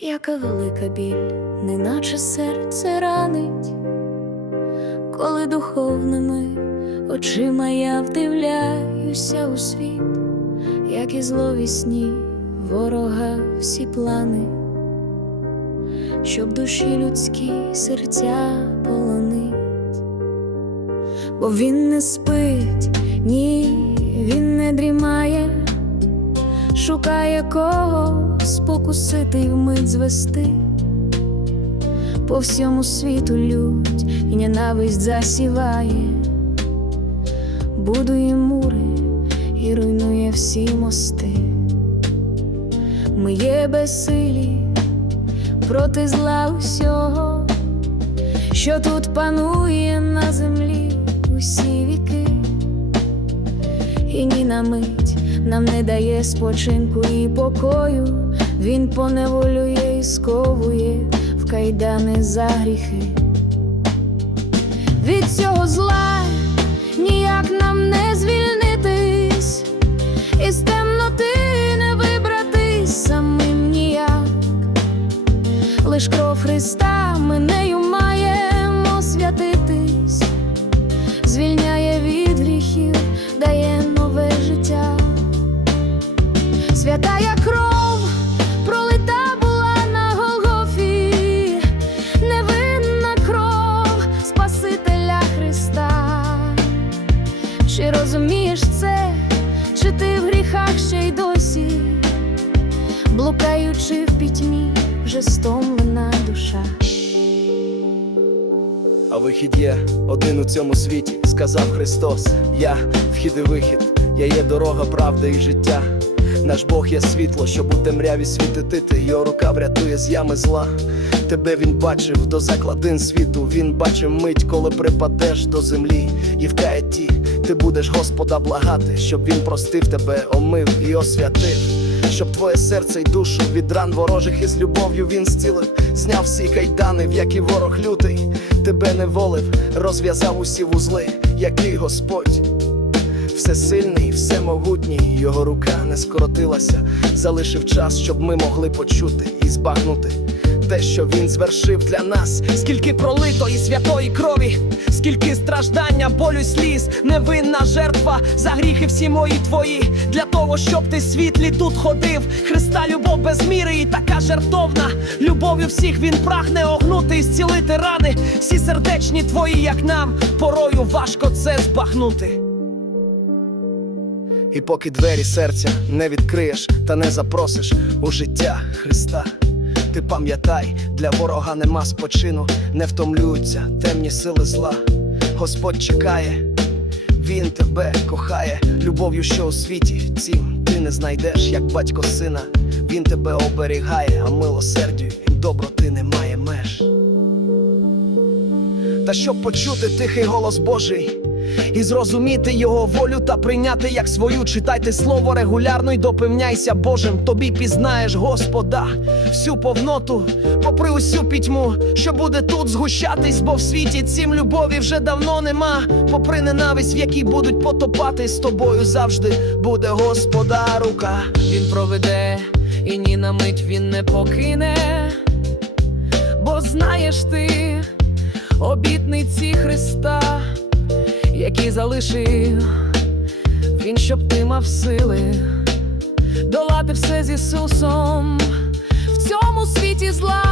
яка велика біль, неначе серце ранить, коли духовними очима я вдивляюся у світ, як і зловісні ворога всі плани, щоб душі людські серця полонить, бо він не спить, ні, він не дрімає. Шукає кого спокусити й вмить звести. По всьому світу лють і ненависть засіває, будує мури і руйнує всі мости. Ми є безсилі проти зла усього, що тут панує на землі усі віки і ні на мить нам не дає спочинку і покою. Він поневолює і сковує в кайдани за гріхи. Від цього зла ніяк нам не звільнитись, Чи розумієш це, чи ти в гріхах ще й досі, блукаючи в пітьмі, вже стомлена душа. А вихід є один у цьому світі, сказав Христос. Я вхід і вихід, я є дорога, правда і життя. Наш Бог є світло, щоб у темряві світити ти. Його рука врятує з ями зла. Тебе він бачив до закладин світу. Він бачив мить, коли припадеш до землі, і в каяті ти будеш Господа благати, щоб він простив тебе, омив і освятив. Щоб твоє серце й душу від ран ворожих із любов'ю він зцілив, зняв всі кайдани, в які ворог лютий, тебе не волив, розв'язав усі вузли, який Господь. Всесильний, всемогутній, його рука не скоротилася, залишив час, щоб ми могли почути і збагнути те, що він звершив для нас. Скільки пролитої святої крові, скільки страждання, болю, сліз, невинна жертва за гріхи всі мої твої. Для того, щоб ти світлі тут ходив. Христа любов без міри і така жертовна. Любов'ю всіх він прагне огнути і зцілити рани. Всі сердечні твої, як нам, порою важко це збагнути. І поки двері серця не відкриєш та не запросиш у життя Христа, ти пам'ятай, для ворога нема спочину, не втомлюються темні сили зла. Господь чекає, Він тебе кохає, любов'ю, що у світі цім ти не знайдеш, як батько сина. Він тебе оберігає, а милосердю і доброти немає меж. Та щоб почути тихий голос Божий і зрозуміти його волю та прийняти як свою, читайте слово регулярно й допевняйся Божим. Тобі пізнаєш Господа, всю повноту, попри усю пітьму, що буде тут згущатись, бо в світі цім любові вже давно нема. Попри ненависть, в якій будуть потопати з тобою завжди буде Господа рука. Він проведе, і ні на мить він не покине, бо знаєш ти обітниці Христа, які залишив Він, щоб ти мав сили долати все з Ісусом в цьому світі зла.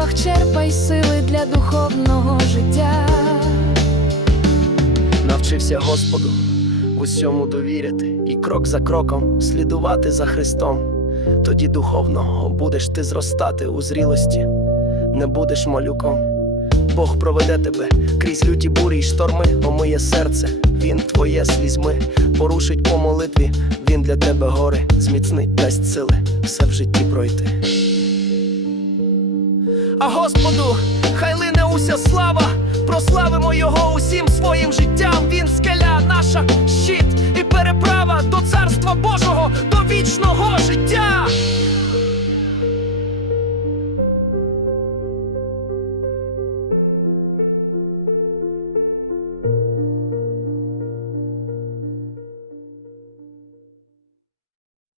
Молитвах черпай сили для духовного життя. Навчився Господу в усьому довіряти і крок за кроком слідувати за Христом. Тоді духовно будеш ти зростати у зрілості, не будеш малюком. Бог проведе тебе крізь люті бурі й шторми, омиє серце, Він твоє слізьми, порушить по молитві, Він для тебе гори, зміцнить, дасть сили все в житті пройти. А Господу, хай лине уся слава, прославимо його усім своїм життям. Він скеля